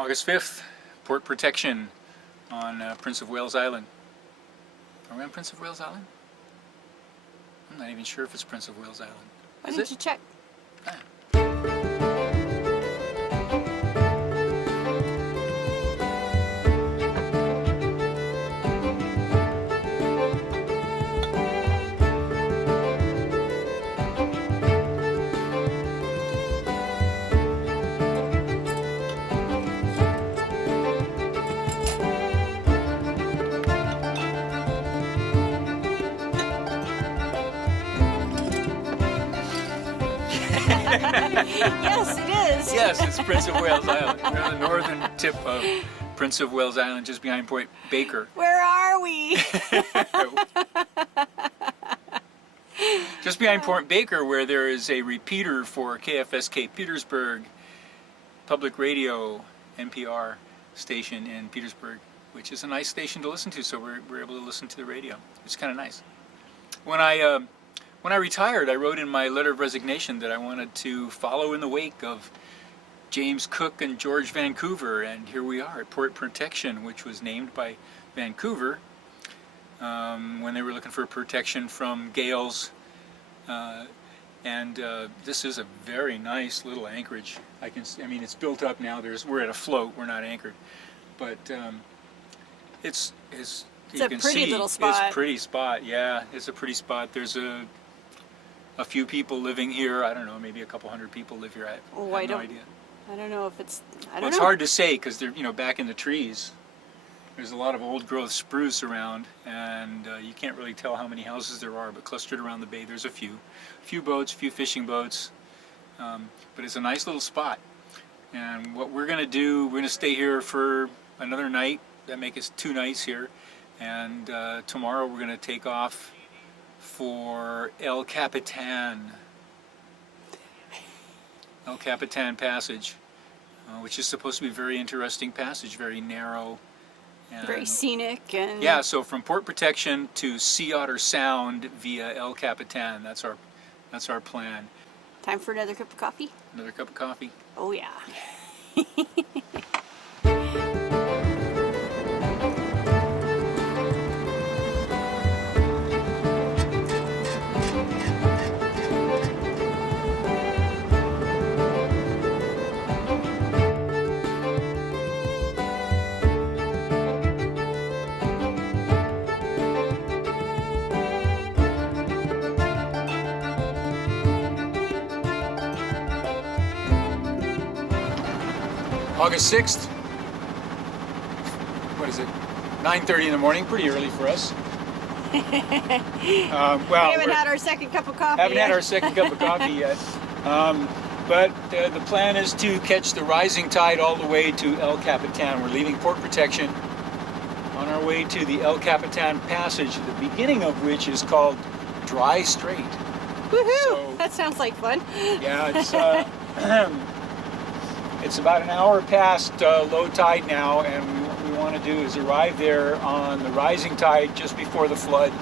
August 5th, port protection on Prince of Wales Island. Are we on Prince of Wales Island? I'm not even sure if it's Prince of Wales Island. Why don't you check? Ah. Yes, it is. Yes, it's Prince of Wales Island. We're on the northern tip of Prince of Wales Island, just behind Point Baker. Where are we? Just behind Point Baker, where there is a repeater for KFSK Petersburg public radio NPR station in Petersburg, which is a nice station to listen to. So we're able to listen to the radio. It's kind of nice. When I retired, I wrote in my letter of resignation that I wanted to follow in the wake of James Cook and George Vancouver, and here we are at Port Protection, which was named by Vancouver when they were looking for protection from gales. This is a very nice little anchorage. I mean, it's built up now. We're at a float. We're not anchored, but it's a pretty little spot. It's a pretty spot. Yeah, it's a pretty spot. There's a few people living here. I don't know, maybe a couple hundred people live here. I have no idea. I don't know if it's. I don't know. It's hard to say because they're back in the trees. There's a lot of old growth spruce around, and you can't really tell how many houses there are, but clustered around the bay there's a few boats, a few fishing boats, but it's a nice little spot. And what we're going to do, we're going to stay here for another night. That makes us 2 nights here, and tomorrow we're going to take off for El Capitan Passage, which is supposed to be a very interesting passage, very narrow. And very scenic. And yeah, so from Port Protection to Sea Otter Sound via El Capitan. That's our plan. Time for another cup of coffee? Another cup of coffee? Oh yeah. August 6th, what is it, 9:30 in the morning, pretty early for us. We haven't had our second cup of coffee Haven't yet. had our second cup of coffee yet. But the plan is to catch the rising tide all the way to El Capitan. We're leaving Port Protection on our way to the El Capitan Passage, the beginning of which is called Dry Strait. Woohoo! So, that sounds like fun. Yeah, it's about an hour past low tide now, and what we want to do is arrive there on the rising tide just before the flood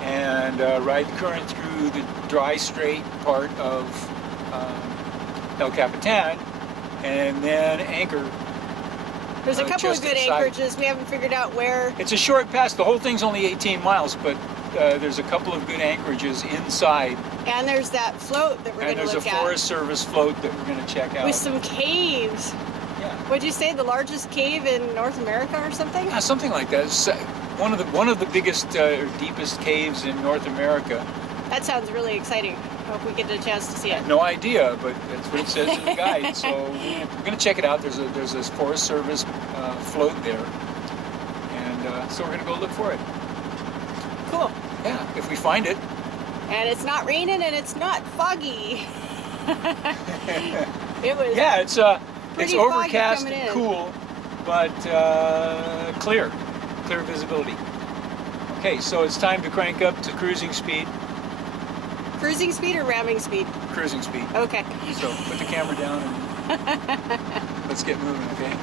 and ride the current through the dry strait part of El Capitan and then anchor. There's a couple of good anchorages. We haven't figured out where. It's a short pass. The whole thing's only 18 miles, but there's a couple of good anchorages inside. And there's that float that we're going to look at. And there's a Forest Service float that we're going to check out. With some caves. Yeah. What'd you say, the largest cave in North America or something? Yeah, something like that. It's one of the biggest or deepest caves in North America. That sounds really exciting. Hope we get a chance to see it. I have no idea, but that's what it says in the guide. So we're going to check it out. There's this Forest Service float there, and so we're going to go look for it. Cool. Yeah, if we find it. And it's not raining and it's not foggy. It was. Yeah, it's overcast and cool, but clear visibility. Okay, so it's time to crank up to cruising speed. Cruising speed or ramming speed? Cruising speed. Okay. So put the camera down and let's get moving, okay?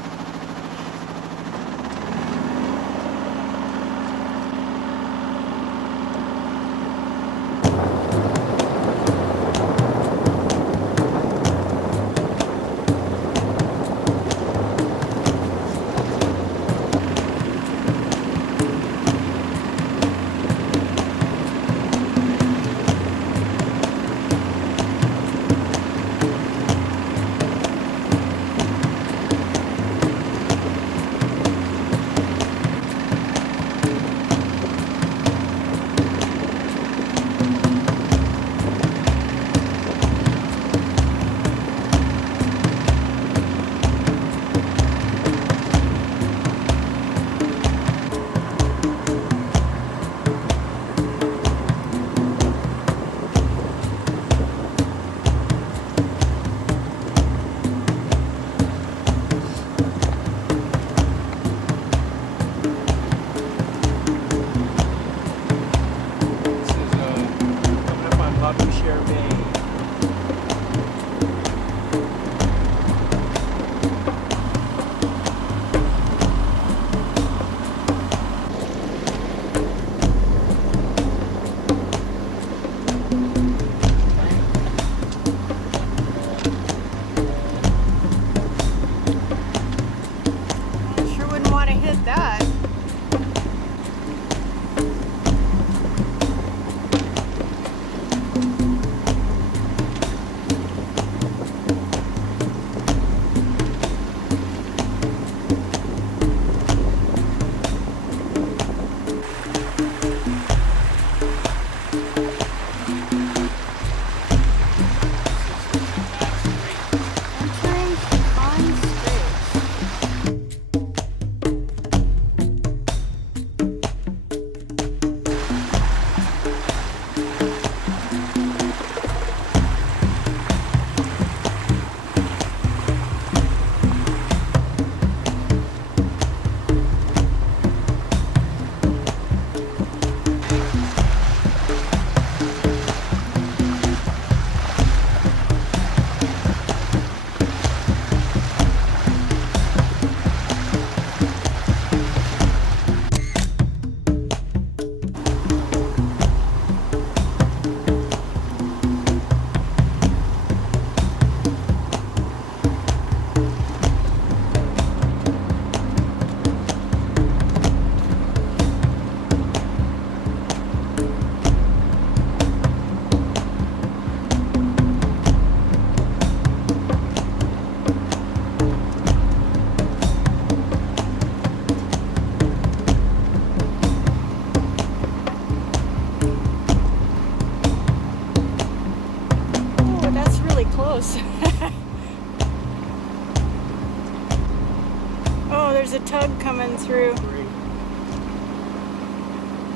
there's a tug coming through.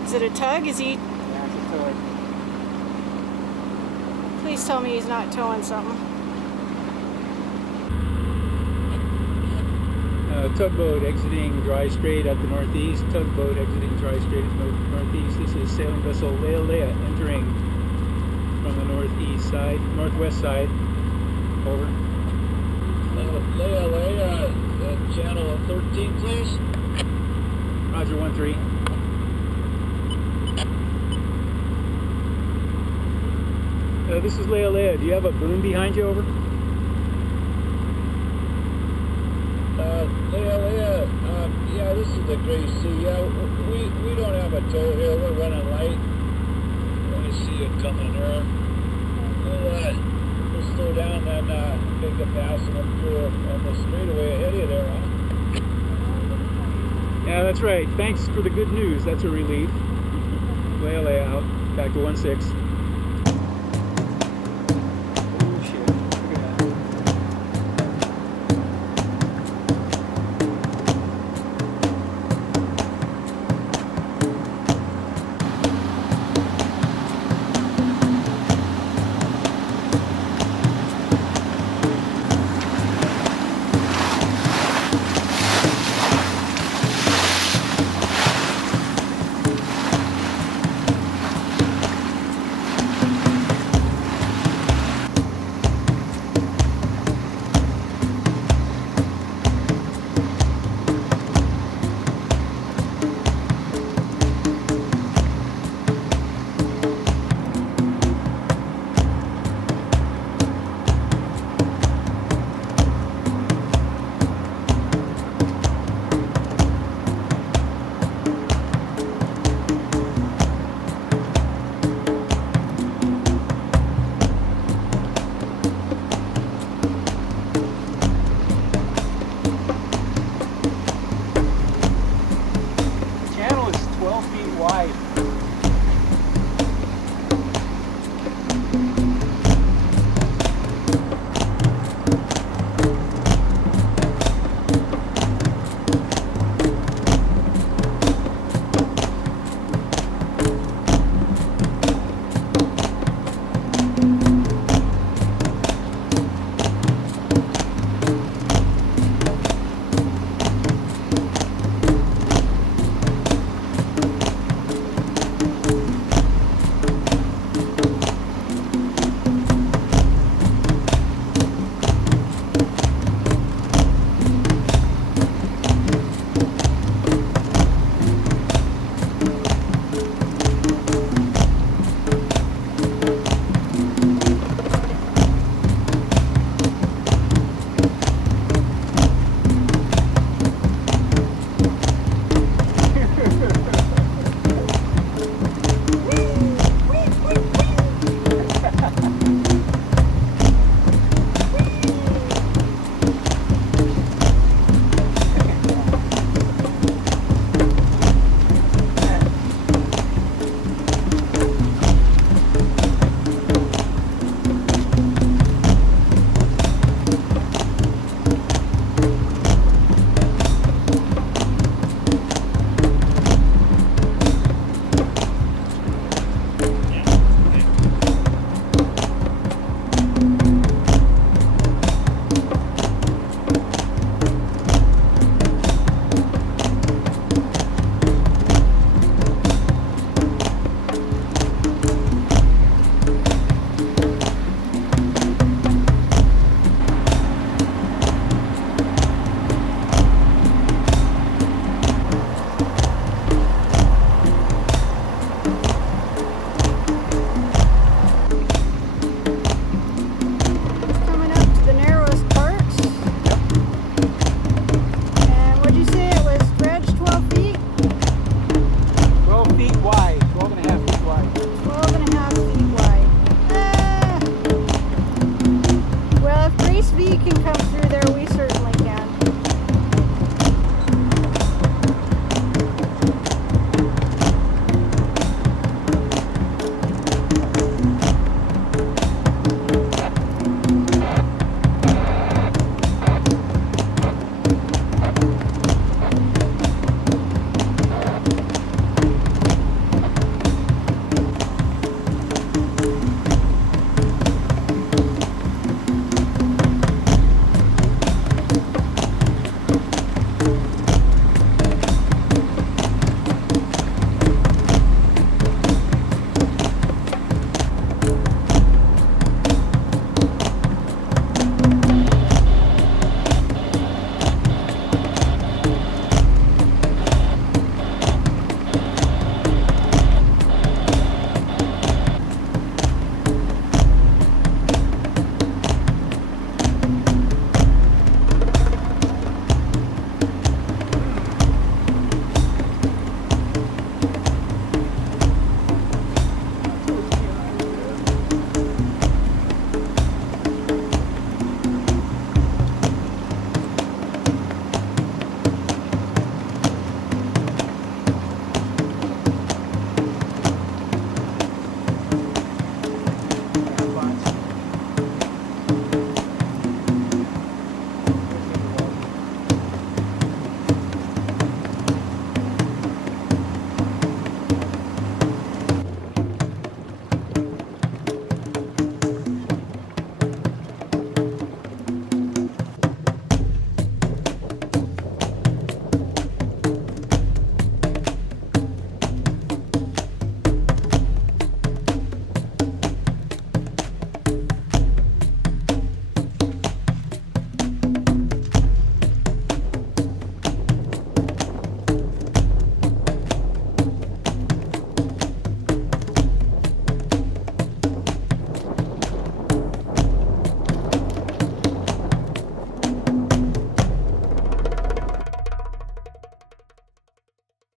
Is it a tug? Is he? Yeah, it's a tug. Please tell me he's not towing something. Tugboat exiting Dry Strait at the northeast. Tugboat exiting Dry Strait at the northeast. This is sailing vessel Lealea entering from the northwest side. Over. Lealea, channel 13, please. Roger, 1-3. This is Lealea. Do you have a boom behind you? Over. Lealea, yeah, this is the Gray Sea. Yeah, we don't have a tow here. We're running light. When I see it coming here, we'll slow down and make a passing up through on the straightaway ahead of you there, huh? Yeah, that's right. Thanks for the good news. That's a relief. Lealea out. Back to 1-6.